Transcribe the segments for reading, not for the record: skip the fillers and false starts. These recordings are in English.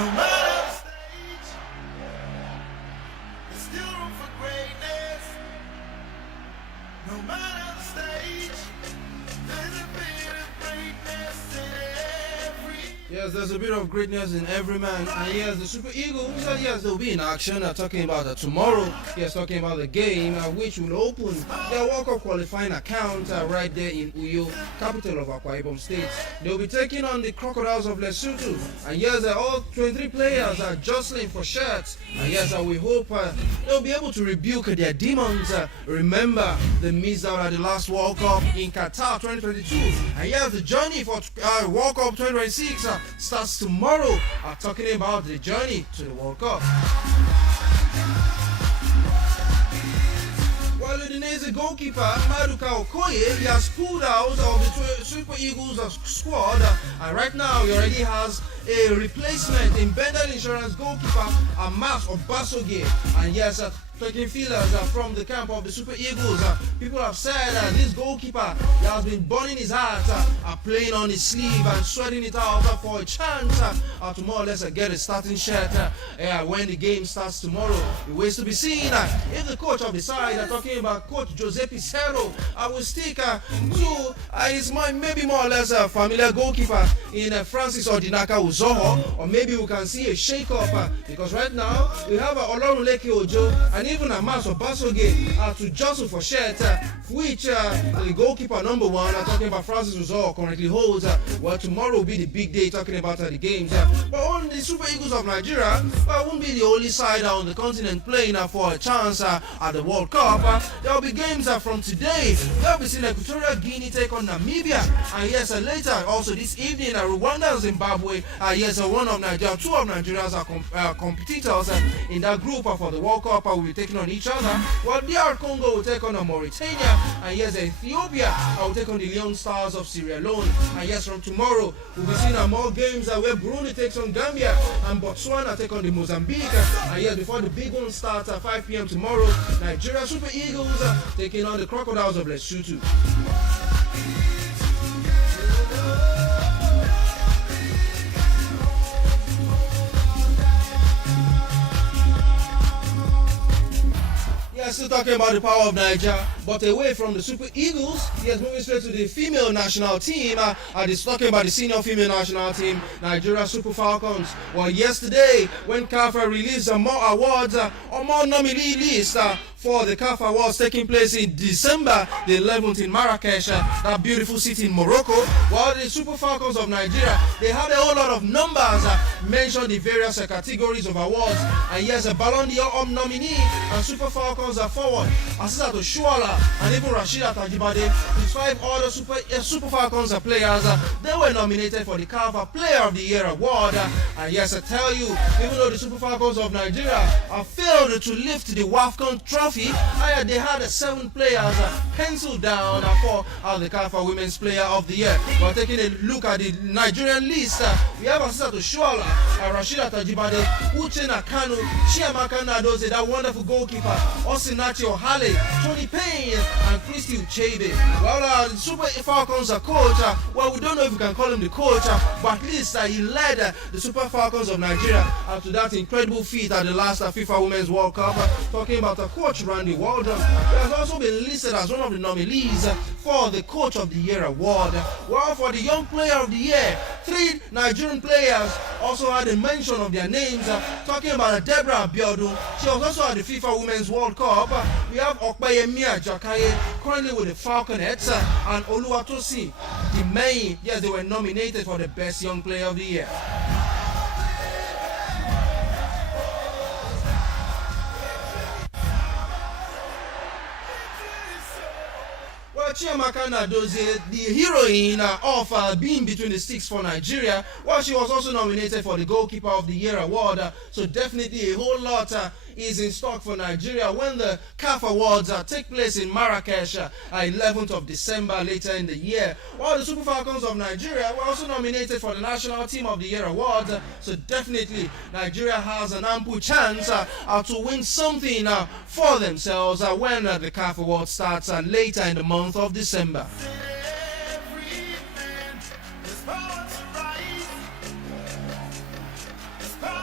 No matter the stage, there's still room for greatness. No matter the stage, there's a bit of greatness in every. Yes, there's a bit of greatness in every man. And yes, the Super Eagles, yes, they'll be in action. Talking about tomorrow. Yes, talking about the game which will open their World Cup qualifying account right there in Uyo, capital of Akwa Ibom State. They'll be taking on the Crocodiles of Lesotho. And yes, all 23 players are jostling for shirts. And yes, we hope they'll be able to rebuke their demons. Remember, they missed out at the last World Cup in Qatar 2022. And yes, the journey for World Cup 2026 starts tomorrow. Talking about the journey to the World Cup. Well, Udinese goalkeeper Maduka Okoye, he has pulled out of the Super Eagles squad, and right now he already has a replacement in Bendel Insurance goalkeeper Amas Obasoge. And yes, taking feelers from the camp of the Super Eagles. People have said this goalkeeper, he has been burning his heart, playing on his sleeve and sweating it out for a chance to more or less get a starting shirt when the game starts tomorrow. It waits to be seen if the coach of the side, talking about Coach Jose Pizarro, will stick to his maybe more or less a familiar goalkeeper in Francis Odinaka Uzoho, or maybe we can see a shake-up because right now we have Olorunleke Ojo and even Amas Obasoge to jostle for shirt, which the goalkeeper number one, talking about Francis Uzoho, currently holds. Well, tomorrow will be the big day, talking about the games. But on the Super Eagles of Nigeria, won't be the only side on the continent playing for a chance at the World Cup. There will be games from today. There will be seeing Equatorial Guinea take on Namibia, and yes, later also this evening, Rwanda and Zimbabwe. Yes, two of Nigeria's competitors in that group for the World Cup will be taking on each other. While DR Congo will take on Mauritania, and yes, Ethiopia will take on the Leon Stars of Sierra Leone. And yes, from tomorrow we'll be seeing more games where Burundi takes on Gambia and Botswana take on the Mozambique. And yes, before the big one starts at 5 p.m. tomorrow, Nigeria Super Eagles taking on the Crocodiles of Lesotho. Still talking about the power of Nigeria, but away from the Super Eagles, he is moving straight to the female national team. He's talking about the senior female national team, Nigeria Super Falcons. Well, yesterday, when CAF released more awards or more nominee lists for the CAF Awards taking place in December the 11th in Marrakesh, that beautiful city in Morocco, while the Super Falcons of Nigeria, they had a whole lot of numbers mentioned the various categories of awards. And yes, a Ballon d'Or nominee and Super Falcons are forward Asisa Oshuala and even Rashida Tajibade, with 5 other Super Falcons players. They were nominated for the CAF Player of the Year award. And yes, I tell you, even though the Super Falcons of Nigeria failed to lift the WAFCON trophy, they had 7 players penciled down for the CAF Women's Player of the Year. We're taking a look at the Nigerian list. We have Asisa Oshuala, Rashida Tajibade, Uche Nakano, Chiamaka Nadoze, that wonderful goalkeeper, Osinachi Ohale, Tony Payne, and Christy Uchebe. Well, the Super Falcons coach, well, we don't know if we can call him the coach, but at least he led the Super Falcons of Nigeria to that incredible feat at the last FIFA Women's World Cup. Talking about coach Randy Waldron, he has also been listed as one of the nominees for the Coach of the Year award. Well, for the Young Player of the Year, 3 Nigerian players also had a mention of their names. Talking about Deborah Abiodun, she was also at the FIFA Women's World Cup. We have Okpayemi Ajakaye, currently with the Falconets, and Oluwatosin Dimeyin. Yes, they were nominated for the Best Young Player of the Year. Chiamaka Nadozie, the heroine of being between the sticks for Nigeria, while she was also nominated for the Goalkeeper of the Year award. So definitely a whole lot is in stock for Nigeria when the CAF Awards take place in Marrakesh 11th of December later in the year. While the Super Falcons of Nigeria were also nominated for the National Team of the Year award. So definitely Nigeria has an ample chance to win something for themselves when the CAF Awards starts later in the month of December. Every man is born to rise. It's power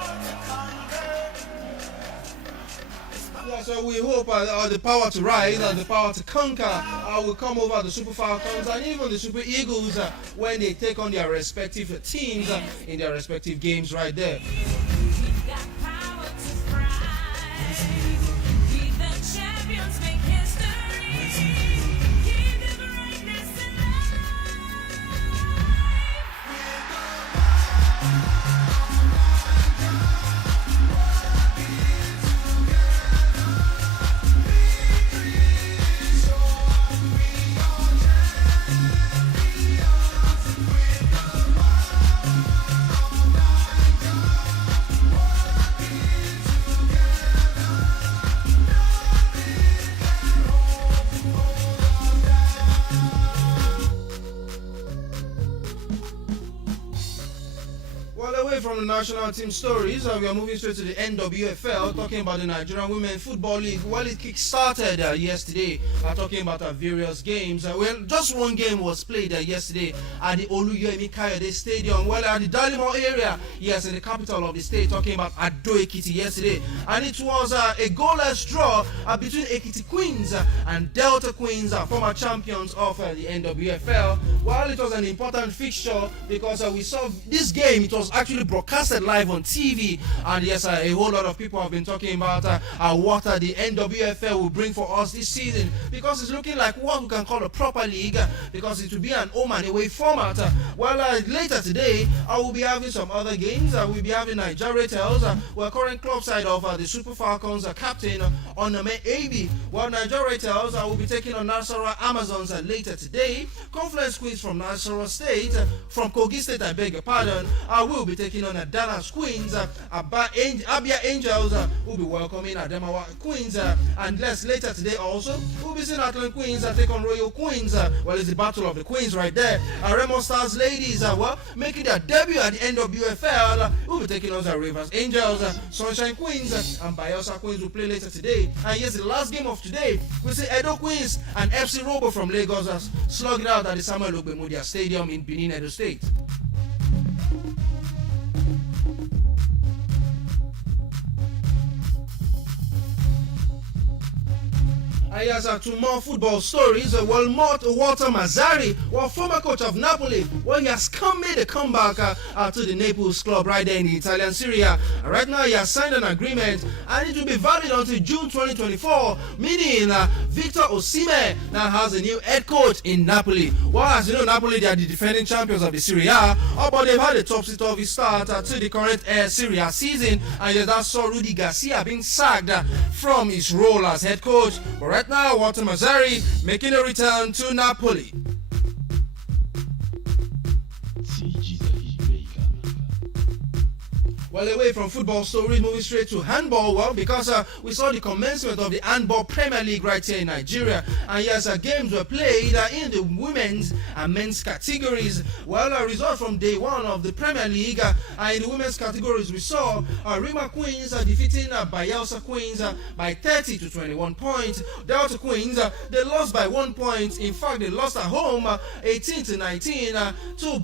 So we hope the power to rise and the power to conquer will come over the Super Falcons and even the Super Eagles when they take on their respective teams in their respective games right there. Away from the national team stories, we are moving straight to the NWFL, talking about the Nigerian Women Football League. Well, it kick-started yesterday, talking about various games. Well, just one game was played yesterday at the oluyolefm Stadium. Well, at the Dalimo area, yes, in the capital of the state, talking about Ado Ekiti yesterday. And it was a goalless draw between Ekiti Queens and Delta Queens, former champions of the NWFL. Well, it was an important fixture because we saw this game. It was actually broadcasted live on TV, and yes, a whole lot of people have been talking about what the NWFL will bring for us this season, because it's looking like what we can call a proper league, because it will be an home and away format. Later today, I will be having some other games. We'll be having Nigeria Tales, we're current club side of the Super Falcons captain on the AB. While Nigeria Tales will be taking on Nasarawa Amazons later today. Conference Queens from Nasarawa State, from Kogi State, I beg your pardon, will be taking on Dallas Queens. Abia Angels will be welcoming Adamawa Queens. And later today also, we'll be seeing Atlant Queens take on Royal Queens. Well, it's the battle of the Queens right there. Remo Stars ladies making their debut at the NWFL. We'll be taking on the Rivers Angels, Sunshine Queens, and Bayelsa Queens will play later today. And yes, the last game of today, we see Edo Queens and FC Robo from Lagos slug it out at the Samuel Ogbemudia Stadium in Benin, Edo State. Yes, two more football stories. Walter Mazzari, former coach of Napoli, he has made a comeback to the Naples club right there in the Italian Serie A. Right now, he has signed an agreement, and it will be valid until June 2024, meaning Victor Osimhen now has a new head coach in Napoli. Well, as you know, Napoli, they are the defending champions of the Serie A, but they've had a topsy-turvy start to the current Serie A season, and yes, that saw Rudy Garcia being sacked from his role as head coach. But right now, Walter Mazzari making a return to Napoli. Well, away from football stories, moving straight to handball, because we saw the commencement of the handball Premier League right here in Nigeria, and yes, games were played in the women's and men's categories. Well, a result from day one of the Premier League, in the women's categories, we saw Rima Queens defeating Bayelsa Queens by 30 to 21 points. Delta Queens, they lost by 1 point. In fact, they lost at home 18 to 19 to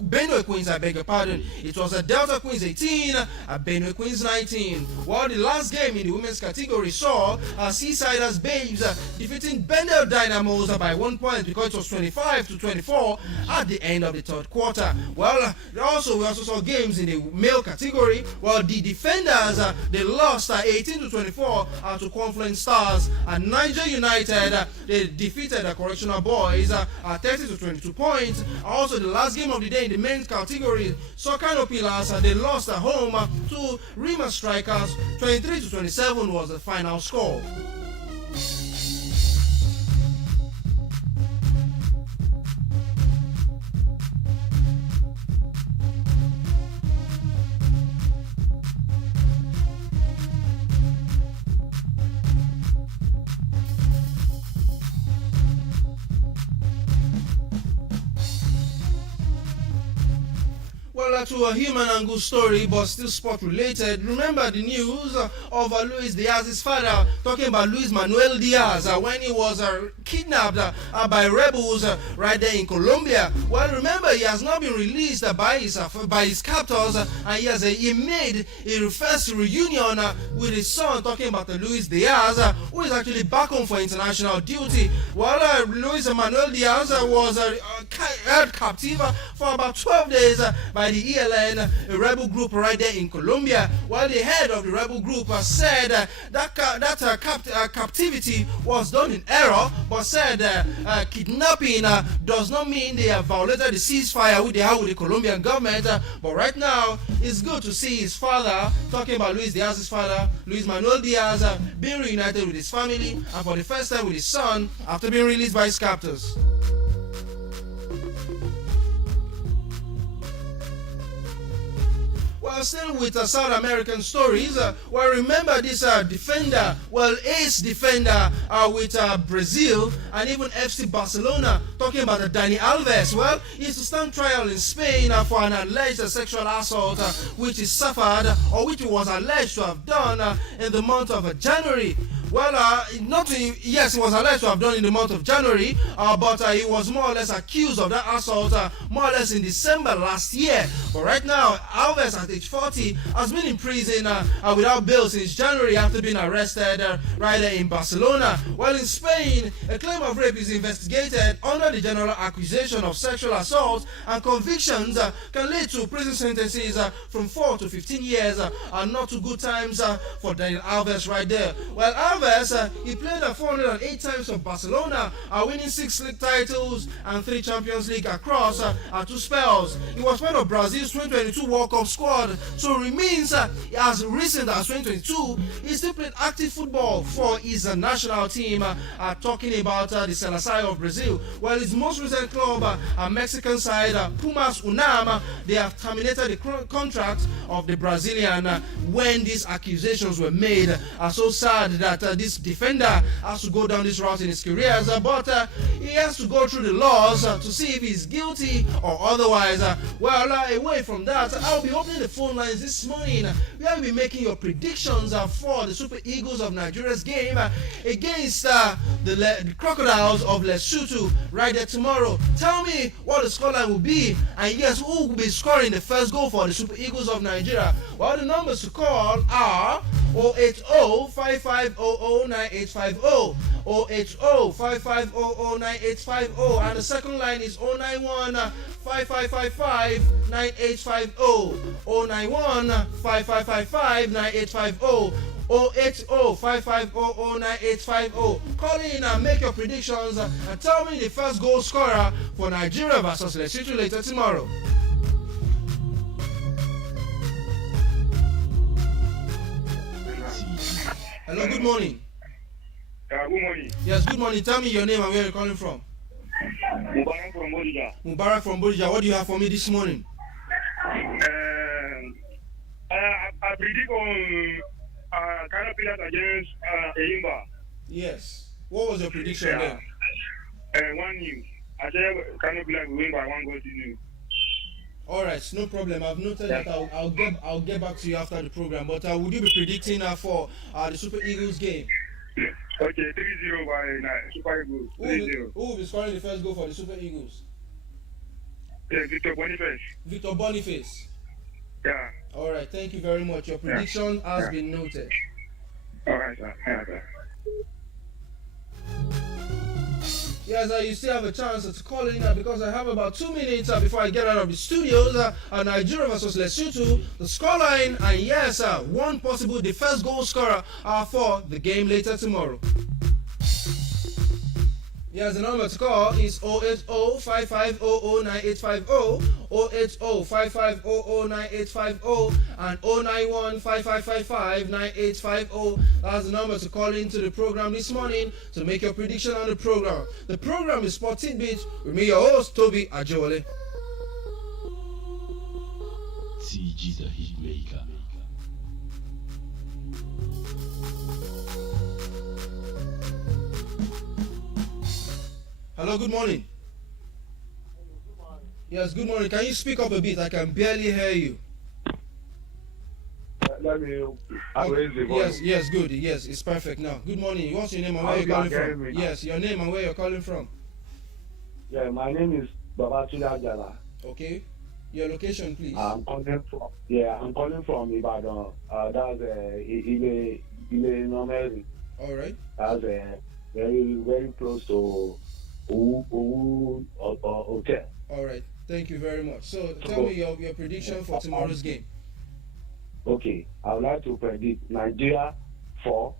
Benue Queens, I beg your pardon. It was a Delta Queens 18, Benue Queens 19. While the last game in the women's category saw Seasiders Babes defeating Bendel Dynamos by 1 point, because it was 25 to 24 at the end of the third quarter. Well, we also saw games in the male category. Well, the defenders they lost 18 to 24 to Confluence Stars, and Niger United they defeated the Correctional Boys 30 to 22 points. Also, the last game of the day in the men's category, Sokano Pillars they lost at home to Rima Strikers. 23 to 27 was the final score. Well, to a human and good story, but still sport related. Remember the news of Luis Diaz's father, talking about Luis Manuel Diaz, when he was kidnapped by rebels right there in Colombia. Well, remember, he has not been released by his captors, and he made a first reunion with his son, talking about Luis Diaz, who is actually back home for international duty. Well, Luis Manuel Diaz was held captive for about 12 days by the ELN, a rebel group right there in Colombia. While the head of the rebel group said that captivity was done in error, but said kidnapping does not mean they have violated the ceasefire which they have with the Colombian government. But right now, it's good to see his father, talking about Luis Diaz's father, Luis Manuel Diaz, being reunited with his family, and for the first time with his son after being released by his captors. Well, still with South American stories, well, remember this defender, well, ace defender with Brazil and even FC Barcelona, talking about Dani Alves. Well, he's to stand trial in Spain for an alleged sexual assault which he suffered, or which he was alleged to have done in the month of January. Well, yes, he was alleged to have done in the month of January, but he was more or less accused of that assault more or less in December last year. But right now, Alves at age 40 has been in prison without bail since January after being arrested right there in Barcelona. Well, in Spain, a claim of rape is investigated under the general accusation of sexual assault, and convictions can lead to prison sentences from 4 to 15 years, and not too good times for Daniel Alves right there. Well, Alves, he played 408 times for Barcelona, winning 6 league titles and 3 Champions League across 2 spells. He was part of Brazil's 2022 World Cup squad, so it remains as recent as 2022, he still played active football for his national team, talking about the Salazar of Brazil. Well, his most recent club, Mexican side, Pumas Unam, they have terminated the contract of the Brazilian when these accusations were made. So sad that this defender has to go down this route in his career, but he has to go through the laws to see if he's guilty or otherwise. Well, away from that, I'll be opening the phone lines this morning. We will be making your predictions for the Super Eagles of Nigeria's game against the Crocodiles of Lesotho right there tomorrow. Tell me what the scoreline will be, and yes, who will be scoring the first goal for the Super Eagles of Nigeria. Well, the numbers to call are 080-5500-9850, 080-5500-9850, and the second line is 091-5555-9850, 091-5555-9850, 080-5500-9850. Call in and make your predictions and tell me the first goal scorer for Nigeria versus Lesotho later tomorrow. Hello, good morning. Good morning. Yes, good morning. Tell me your name and where you're calling from. Mubarak from Bodija. Mubarak from Bodija. What do you have for me this morning? I predict on Ghana players against Eyimba. Yes. What was your prediction there? 1-0. I said Ghana players will win by 1 goal to 0. All right, no problem. I've noted that. I'll get back to you after the program. But would you be predicting for the Super Eagles game? Okay, 3-0 by Super Eagles. 3-0. Who will be scoring the first goal for the Super Eagles? Victor Boniface. Victor Boniface. Yeah. All right, thank you very much. Your prediction has been noted. All right, sir. Yeah, sir. Yes, you still have a chance to call in because I have about 2 minutes before I get out of the studios. Nigeria versus Lesotho, the scoreline, and yes, one possible the first goal scorer for the game later tomorrow. Yes, the number to call is 080-5500-9850, 080-5500-9850, and 091-5555-9850. That's the number to call into the program this morning to make your prediction on the program. The program is Sport Tit Bits with me, your host, Toby Ajole. CG the Hitmaker. Hello, good morning. Yes, good morning. Can you speak up a bit? I can barely hear you. Let me raise the volume. Yes, good. Yes, it's perfect now. Good morning. What's your name and where you calling from? Yes, your name and where you're calling from. Yeah, my name is Babatunde Ajala. Okay. Your location, please. I'm calling from Ibadan. That's Ile Nomeri. All right. That's very, very close to Owu Hotel. All right. Thank you very much. So tell me your prediction for tomorrow's game. Okay, I would like to predict Nigeria 4,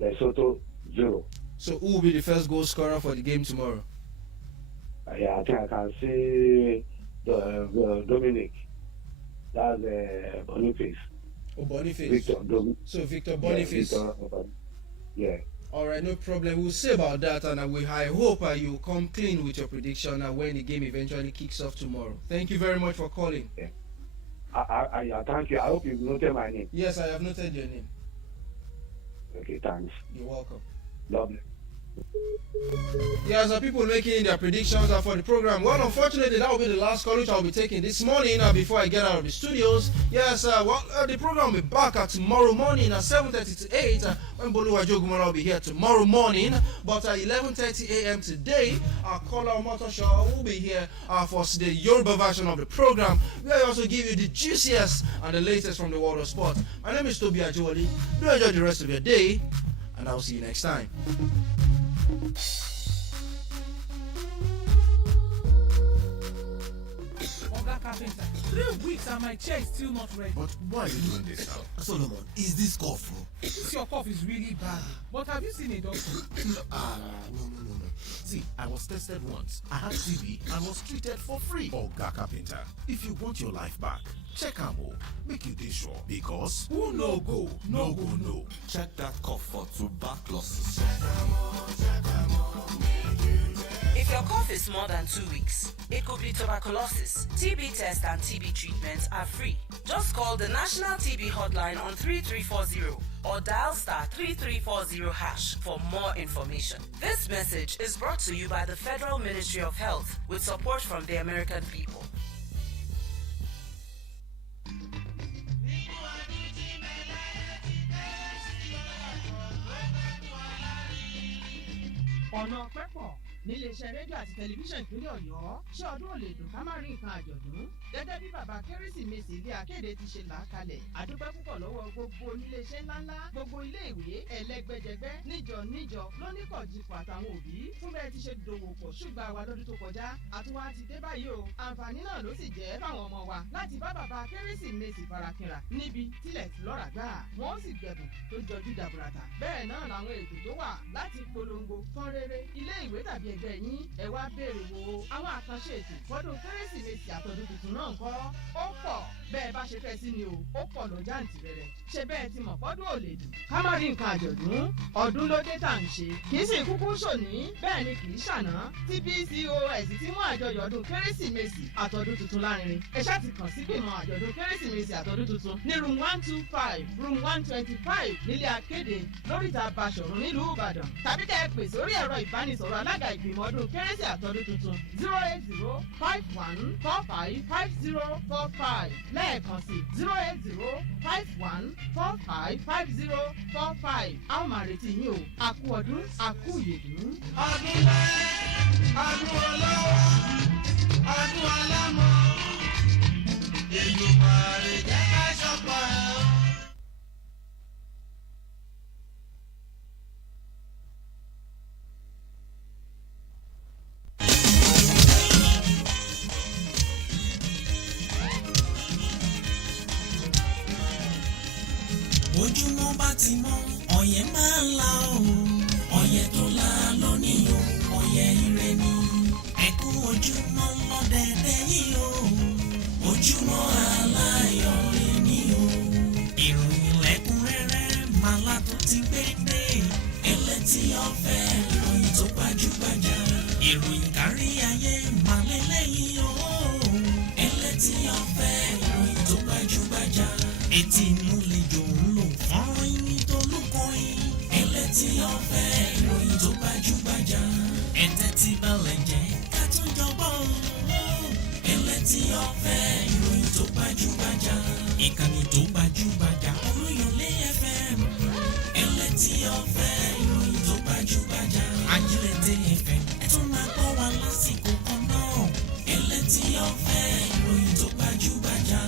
Lesotho 0. So who will be the first goal scorer for the game tomorrow? Yeah, I think I can see Dominic. That's Boniface. Oh, Boniface. Victor Boniface. Yeah. All right, no problem. We'll see about that, and I hope you come clean with your prediction when the game eventually kicks off tomorrow. Thank you very much for calling. Yeah. I thank you. I hope you've noted my name. Yes, I have noted your name. Okay, thanks. You're welcome. Love you. Yes, people making their predictions for the program. Well, unfortunately, that will be the last call which I'll be taking this morning before I get out of the studios. Yes, the program will be back tomorrow morning at 7:30 to 8 when Boluwa Jogumara will be here tomorrow morning. But at 11:30 a.m. today, our caller Motor Show will be here for the Yoruba version of the program. We will also give you the juiciest and the latest from the world of sport. My name is Tobi Ajoli. Do enjoy the rest of your day, and I'll see you next time. Carpenter, 3 weeks and my chair is still not ready. But why are you doing this now? Solomon, is this cough? This your cough is really bad. But have you seen a doctor? No. See, I was tested once. I had TB and was treated for free. Oga Carpenter, if you want your life back, check Amo. Make you dey sure. Because who no go, no go no. Check that cough for tuberculosis. If your cough is more than 2 weeks, it could be tuberculosis. TB tests and TB treatments are free. Just call the National TB Hotline on 3340 or dial *3340# for more information. This message is brought to you by the Federal Ministry of Health with support from the American people. Ọ̀nà pẹ́pọ̀ níléeṣẹ́ rédíò àti tẹlifíṣàn ìpínlẹ̀ Ọ̀yọ́ ṣé ọdún ò lè dùn ká má rí nǹkan àjọ̀dún gẹ́gẹ́ bí bàbá kérésìmesì ilé akéde ti ṣe là á kalẹ̀ àdúpẹ́ púpọ̀ lọ́wọ́ gbogbo oníléeṣẹ́ ńláńlá gbogbo iléèwé ẹlẹ́gbẹ́jẹgbẹ́ níjọ lóníkọ̀jìpọ̀ àtàwọn òbí fún bẹ́ẹ̀ ti ṣe dòwò pọ̀ ṣùgbọ́n àwa lọ́dún tó kọjá àtúwá ti dé báyìí o àǹfààní náà ló sì jẹ́ fáwọn ọmọ wa láti bá bàbá kérésìmesì farakínra níbi tílẹ̀ ti lọ́ra gbà wọ́n sì gbẹ̀bùn tó jọjú jaburata bẹ́ẹ̀ náà làwọn ètò tó wà láti polongo fọ́n rere ilé ìwé tàbí ẹgbẹ́ yín ẹ wá béèrè wo àwọn àkànṣe ètò fọ́dún kérésìmesì àtọ́dún tuntun náà ń kọ́ ó pọ̀ bẹ́ẹ̀ bá ṣe fẹ́ sí ni o ó pọ̀ lọ́jà ǹtìrẹrẹ ṣe bẹ́ẹ̀ ti mọ̀ fọ́dún ò lè dùn ká má rí nǹkan àjọ̀dún ọdún ló dé tà ń ṣe kì í sì kúkú ṣòní bẹ́ẹ̀ ni kì í ṣàná tí PCOS ti mú àjọyọ̀ ọdún kérésìmesì àtọ́dún tuntun lárinrin ẹ ṣáà ti kàn sí gbìmọ̀ àjọ̀dún kérésìmesì àtọ́dún tuntun ní room 125 room 125 nílé akéde lóríta Basọ̀run nílùú Ìbàdàn tàbí kẹ́ ẹ pè sórí ẹ̀rọ ìbánisọ̀rọ̀ alága ìgbìmọ̀ ọdún kérésì àtọ́dún tuntun 08051455045 lẹ́ẹ̀kan sí 08051455045 a ó máa retí yín o àkú ọdún àkú ìyèdún. ọdún olówó ọdún alámọ̀ Èdùmàrè jẹ́ ká ṣọpọ̀ ẹ̀. ojúmọ́ bá ti mọ́ ọ̀yẹ́ máa ń la òun ọ̀yẹ́ tó la lónìí o ọ̀yẹ́ ire ni ẹ̀kú ojúmọ́ lọ́dẹ̀ẹ̀dẹ̀ yìí o ojúmọ́ aláyọ̀ ni o ìròyìn lẹ́kùnrẹ́rẹ́ màlá tó ti gbé dé ẹlẹ́tì ọ̀fẹ́ ìròyìn tó gbajúgbajà ìròyìn kárí ayé màlẹ́lẹ́yìn o ẹlẹ́tì ọ̀fẹ́ ìròyìn tó gbajúgbajà etí inú lè jò ń lò fọ́nrán yín tó lóko yín ẹlẹ́tì ọ̀fẹ́ ìròyìn tó gbajúgbajà ẹ̀tẹ́ tí balẹ̀ jẹ́ ká tún jọ gbọ́ tó gbajúgbajà Olúyọ̀lé FM. Ẹlẹ́tì ọ̀fẹ́ ìròyìn tó gbajúgbajà Ajílẹ̀tẹ̀ FM. Ẹ tún máa gbọ́ wa lásìkò kan náà. Ẹlẹ́tì ọ̀fẹ́ ìròyìn tó gbajúgbajà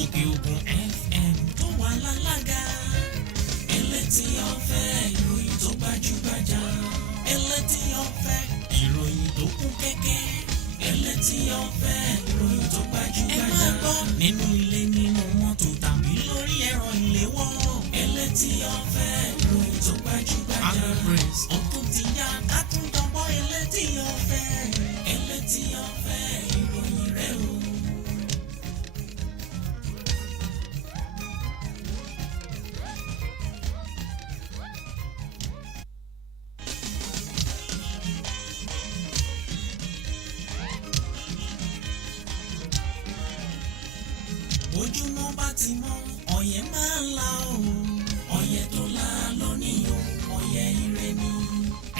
Òkè Ògùn FM tó wà lálága. Ẹlẹ́tì ọ̀fẹ́ ìròyìn tó gbajúgbajà. Ẹlẹ́tì ọ̀fẹ́ ìròyìn tó kún kẹ́kẹ́. Ẹlẹ́tì ọ̀fẹ́ ìròyìn tó gbajúgbajà. Ẹ máa gbọ́ nínú ilé nínú mọ́tò tàbí lórí ẹ̀rọ ìléwọ́. Ẹlẹ́tì ọ̀fẹ́ ìròyìn tó gbajúgbajà. Agbẹ́pẹ́s ó tún ti yá ká tún dánwọ́ ẹlẹ́tì ọ̀fẹ́. Ẹlẹ́tì ọ̀fẹ́ ìròyìn rẹ̀ o. Ojúmọ́ bá ti mọ́ ọ̀yẹ́ máa ń la o. Ọ̀yẹ́ tó la lónìí o, ọ̀yẹ́ ire ni.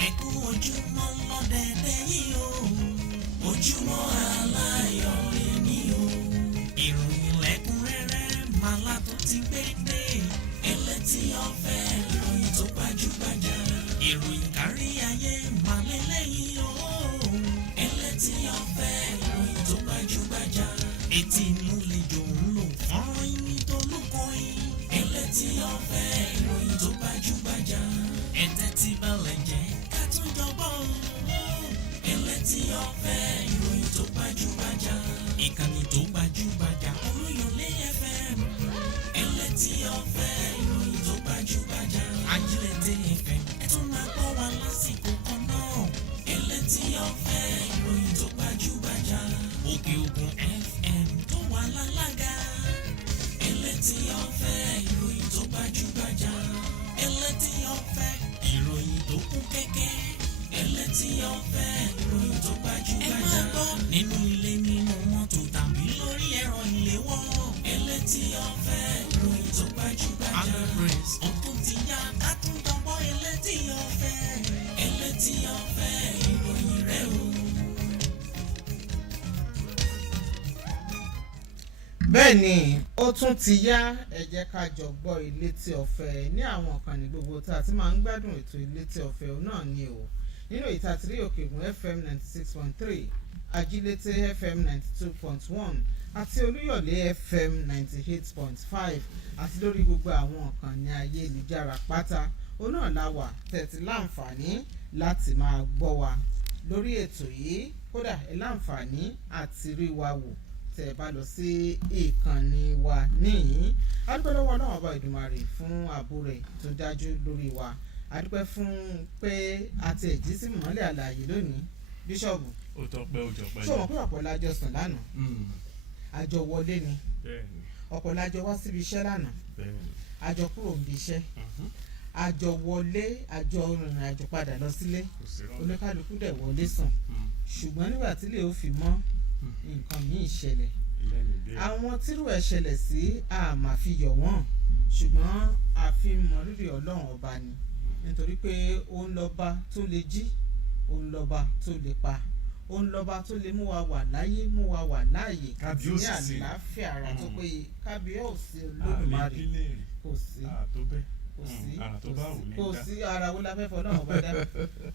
Ẹ kú ojúmọ́ lọ́dẹ̀dẹ̀ yìí o. Ojúmọ́ aláyọ̀ lè ní o. Ìròyìn lẹ́kùnrẹ́rẹ́ máa látó ti gbé dé. Ẹlẹ́tì ọ̀fẹ́ ìròyìn tó gbajúgbajà. Ìròyìn kárí ayé máa lélẹ́yìn o. Ẹlẹ́tì ọ̀fẹ́ ìròyìn tó gbajúgbajà. Etí inú lè jò ń lò fọ́nrán yín tó lóko yín. Ẹlẹ́tì ọ̀fẹ́ ìròyìn tó gbajúgbajà. Ẹ̀tẹ́ ti balẹ̀ jẹ́ ká tún jọgbọ́. Ẹlẹ́tì ọ̀fẹ́ ìròyìn tó gbajúgbajà. Ìkànnì tó gbajúgbajà Olúyọ̀lé FM. Ẹlẹ́tì ọ̀fẹ́ ìròyìn tó gbajúgbajà. Ajílẹ̀tẹ̀ FM. Ẹ tún máa gbọ́ wa lásìkò kan náà. Ẹlẹ́tì ọ̀fẹ́ ìròyìn tó gbajúgbajà. Òkè Ògùn FM tó wà lálága. Ẹlẹ́tì ọ̀fẹ́ ìròyìn tó gbajúgbajà. Ẹlẹ́tì ọ̀fẹ́ ìròyìn tó kún kẹ́kẹ́. Ẹlẹ́tì ọ̀fẹ́ ìròyìn tó gbajúgbajà. Ẹ máa gbọ́ nínú ilé nínú mọ́tò tàbí lórí ẹ̀rọ ìléwọ́. Ẹlẹ́tì ọ̀fẹ́ ìròyìn tó gbajúgbajà. Agbẹ́pẹ́s ó tún ti yá ká tún dánwọ́ ẹlẹ́tì ọ̀fẹ́. Ẹlẹ́tì ọ̀fẹ́ ìròyìn rẹ̀ o. bẹ́ẹ̀ ni ó tún ti yá ẹ jẹ́ ká jọ gbọ́ Ìlétí Ọ̀fẹ́ ní àwọn ìkànnì gbogbo tá a ti máa ń gbádùn ètò Ìlétí Ọ̀fẹ́ náà ni o nínú ìtàtírí Òkè Ògùn FM 96.3 Ajílété FM 92.1 àti Olúyọ̀lé FM 98.5 àti lórí gbogbo àwọn ìkànnì ayélujára pátá náà la wà tẹ̀tí láǹfààní láti máa gbọ́ wa lórí ètò yìí kódà ẹ láǹfààní àti rí wa wò tẹ́ bá lọ sí ìkànnì wa níyìn. Adúpẹ́ lọ́wọ́ náà ọba Ìdùmarè fún ààbò rẹ̀ tó dájú lórí wa. Adúpẹ́ fún pé àti ẹ̀jí sí mọ́lẹ̀ àlàyé lónìí bíṣọ̀bù. Ó tọpẹ́ ó jọpẹ́. ṣé o mọ̀ pé ọ̀pọ̀ lájọ sùn lánàá? Àjọ wọlé ni. Ọ̀pọ̀ lájọ wá síbi iṣẹ́ lánàá. Àjọ kúrò níbi iṣẹ́. Àjọ wọlé àjọ rìnrìn àjò padà lọ sílé. Oníkálukú dẹ̀ wọlé sùn. Ṣùgbọ́n nígbà tí ilé ó fi mọ́ nǹkan míì ṣẹlẹ̀. Àwọn tírú ẹ̀ ṣẹlẹ̀ sí àmà fi yọ̀ wọ́n ṣùgbọ́n àfi mọ̀rírì Ọlọ́run ọba ni nítorí pé ó ń lọ́ba tó lè jí ó ń lọ́ba tó lè pa ó ń lọ́ba tó lè mú wa wà láyé mú wa wà láàyè ní àlàáfíà ara tó péye. Kábíyèsí Olódùmarè kò sí kò sí ara wo la fẹ́ fọ́ náà ọba dá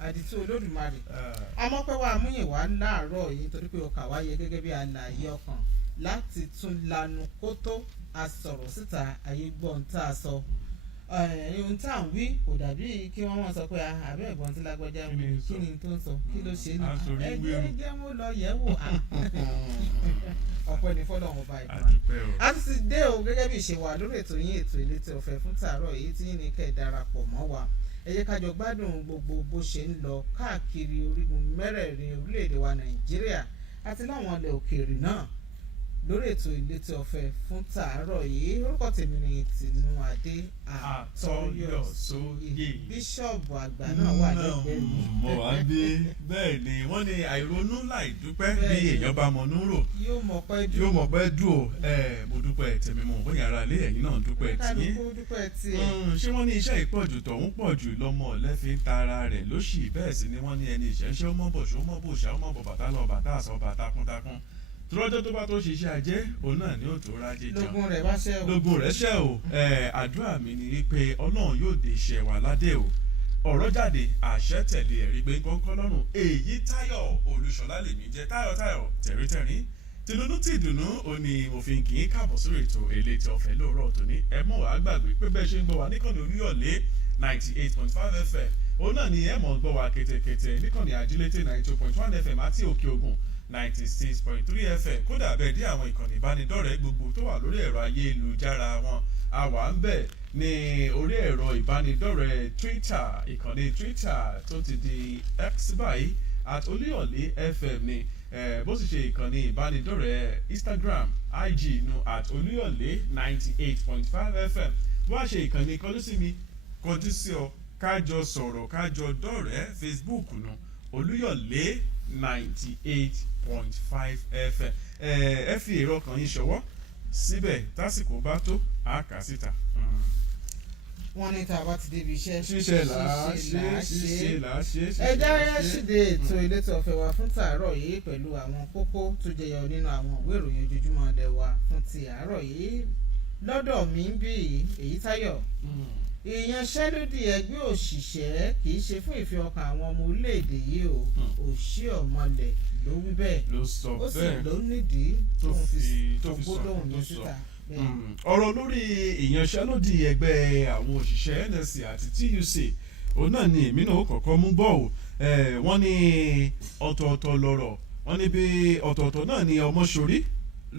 àdìtú Olódùmarè. Amọ́pẹ́ wa amúyẹ̀wá láàárọ̀ yìí nítorí pé ọkà wa yẹ gẹ́gẹ́ bí àlàyé ọkàn láti tún lanu kó tó a sọ̀rọ̀ síta ayé gbọ́n tá a sọ. Ohun tá à ń wí kò dàbí kí wọ́n wọ́n sọ pé àbẹ́ ẹ̀gbọ́n tí lágbájá wí kí ni tó ń sọ kí ló ṣe ní ẹgbẹ́ jẹ́ mú lọ yẹ̀ wò. Ọ̀pọ̀ ẹni fọ́lọ́run ọba Ìdùmarè. A ti dé o gẹ́gẹ́ bí ìṣe wa lórí ètò yín ètò Ìlétí Ọ̀fẹ́ fún tàárọ̀ èyí tí yín ní kẹ́ ẹ̀ darapọ̀ mọ́ wa. Ẹ jẹ́ ká jọ gbádùn gbogbo bó ṣe ń lọ káàkiri orígun mẹ́rẹ̀ẹ̀rin orílẹ̀-èdè wa Nàìjíríà àti láwọn ilẹ̀ òkèèrè náà lórí ètò Ìlétí Ọ̀fẹ́ fún tàárọ̀ yìí. Orúkọ tèmi ni Tinúadé Àtọ́yọ̀sóyè. Bíṣọ̀bù àgbà náà wà lẹ́gbẹ̀ẹ́ mi. Mo wá bí bẹ́ẹ̀ ni wọ́n ní àìronú láì dúpẹ́ bí èèyàn bá mọ núrò yóò mọ̀ pẹ́ dùn o. Mo dúpẹ́ tèmi mọ̀ bóyá ara ilé ẹ̀yin náà dúpẹ́ tiyín. kálukú dúpẹ́ tiẹ̀. Ṣé wọ́n ní iṣẹ́ ìpọ̀jù tọ̀hún pọ̀jù lọ́mọ ọ̀lẹ́fin tara rẹ̀ lóṣì bẹ́ẹ̀ sì ni wọ́n ní ẹni ìṣẹ́ṣẹ́ ó mọ̀ bọ̀ ṣó mọ̀ bò ṣá ó mọ̀ bọ̀ bàtà lọ bàtà àṣọ bàtà kúntakún tọ́lọ́jọ́ tó bá tó ṣiṣẹ́ ajé òun náà ni ó tó rájé jẹun lógún rẹ̀ bá ṣẹ́ o. lógún rẹ̀ ṣẹ́ o. Àdúrà mi ni wípé ọlọ́run yóò dé iṣẹ́ wa ládé o. Ọ̀rọ̀ jáde àṣẹ tẹ̀lé ẹ̀rí gbé kọ́ńkọ́ lọ́rùn. Èyí Táyọ̀ Olúṣọlá lèmi jẹ́ Táyọ̀ tẹ̀rítẹ̀rín tìdùnnú tìdùnnú ó ní mo fi kì í káàbọ̀ sórí ètò elétí ọ̀fẹ́ lóòrọ̀ tòní. Ẹ mọ̀ wá gbàgbé pé bẹ́ẹ̀ ṣe ń gbọ́ wa níkànnì Olúyọ̀lé 98.5 FM òun náà ni ẹ mọ̀ gbọ́ wa kétékété níkànnì Ajílété 92.1 FM àti Òkè Ògùn 96.3 FM. Kódà bẹ́ẹ̀ dé àwọn ìkànnì ìbánidọ́rẹ̀ẹ́ gbogbo tó wà lórí ẹ̀rọ ayélujára wọn àwa ń bẹ̀ ní orí ẹ̀rọ ìbánidọ́rẹ̀ẹ́ Twitter, ìkànnì Twitter tó ti di X báyìí @oluyolefm ni. Bó sì ṣe ìkànnì ìbánidọ́rẹ̀ẹ́ Instagram IG nu @oluyole 98.5 FM. Bó wá ṣe ìkànnì kọjú sí mi kọjú sí ọ kájọ sọ̀rọ̀ kájọ dọ́rẹ̀ẹ́ Facebook nu Olúyọ̀lé 98.5 FM. Ẹ fi èrò ọkàn yín ṣọwọ́ síbẹ̀ tásìkò bá tó àáká síta. Wọ́n ní tá a bá ti débi iṣẹ́ ṣíṣe là á ṣe. ẹ jẹ́ ṣíde ètò ìletò ọ̀fẹ́ wa fún tàárọ̀ yìí pẹ̀lú àwọn kókó tó jẹyọ nínú àwọn ìwé ìròyìn ojoojúmọ́ ọdẹ wa fún ti àárọ̀ yìí. Lọ́dọ̀ mi ń bí Èyí Táyọ̀, ìyanṣẹ́lódì ẹgbẹ́ òṣìṣẹ́ kì í ṣe fún ìfẹ́ ọkàn àwọn ọmọ orílẹ̀-èdè yìí o. Òṣì ọ̀mọlẹ̀ ló wí bẹ́ẹ̀ ló sọ bẹ́ẹ̀ ó sì ló nídìí tó fi gbólóhùn yẹn síta. Ọ̀rọ̀ lórí ìyanṣẹ́lódì ẹgbẹ́ àwọn òṣìṣẹ́ NLC àti TUC òun náà ni èmi náà ó kọ́kọ́ mú bọ̀ o. Wọ́n ní ọ̀tọ̀ọ̀tọ̀ lọ̀rọ̀, wọ́n ní bí ọ̀tọ̀ọ̀tọ̀ náà ni ọmọ ṣorí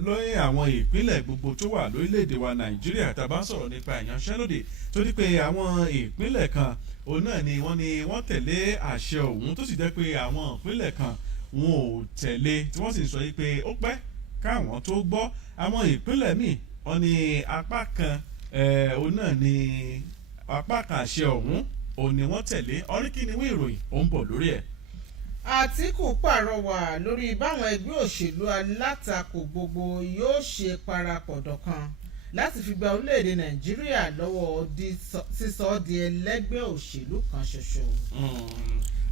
lóyè àwọn ìpínlẹ̀ gbogbo tó wà lórílẹ̀‐èdè wa Nàìjíríà tá a bá ń sọ̀rọ̀ nípa ìyanṣẹ́lódì torí pé àwọn ìpínlẹ̀ kan òun náà ni wọ́n tẹ̀lé àṣẹ ọ̀hún tó sì jẹ́ pé àwọn ìpínlẹ̀ kan wọn ò tẹ̀lé tí wọ́n sì sọ yìí pé ó pẹ́ káwọn tó gbọ́. Àwọn ìpínlẹ̀ míì wọ́n ní apá kan òun náà ni apá kan àṣẹ ọ̀hún òun ni wọ́n tẹ̀lé. Ọ̀ríkìníwé ìròyìn ó ń bọ̀ lórí ẹ̀. Àtíkù pàrọwà lórí báwọn ẹgbẹ́ òṣèlú alátakò gbogbo yóò ṣe parapọ̀ dọ̀kan láti fi gba orílẹ̀-èdè Nàìjíríà lọ́wọ́ sísọ di ẹlẹ́gbẹ́ òṣèlú kan ṣoṣo.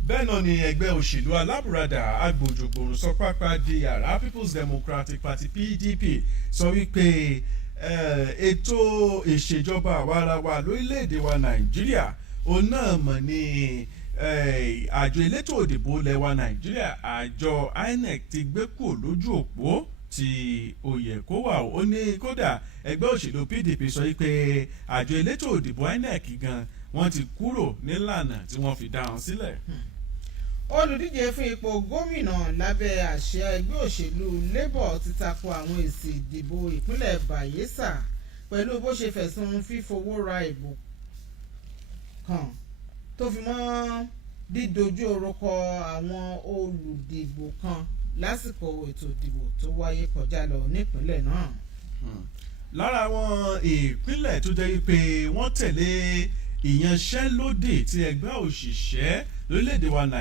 Bẹ́ẹ̀ náà ni ẹgbẹ́ òṣèlú alábùradà agbòjògbòrò sọ pápá di yàrá People's Democratic Party PDP sọ wípé ètò ìṣèjọba àwarawa lórílẹ̀‐èdè wa Nàìjíríà òun náà mọ̀ ní àjọ elétò òdìbò lẹwa Nàìjíríà àjọ INEC ti gbé kúrò lójú òpó tí ó yẹ kó wà. Ó ní kódà ẹgbẹ́ òṣèlú PDP sọ wípé àjọ elétò òdìbò INEC gan wọ́n ti kúrò nílànà tí wọ́n fi dá wọn sílẹ̀. Olùdíje fún ipò gómìnà lábẹ́ àṣẹ ẹgbẹ́ òṣèlú Labour ti tako àwọn èsì ìdìbò ìpínlẹ̀ Bayelsa pẹ̀lú bó ṣe fẹ̀sùn fífowó ra ìbò kan tó fi mọ́ dídojú orúkọ àwọn olùdìbò kan lásìkò ètò ìdìbò tó wáyé kọjá lọ nípínlẹ̀ náà. Lára àwọn ìpínlẹ̀ tó jẹ́ pé wọ́n tẹ̀lé ìyanṣẹ́lódì tí ẹgbẹ́ òṣìṣẹ́ lórílẹ̀‐èdè wa Nàìjíríà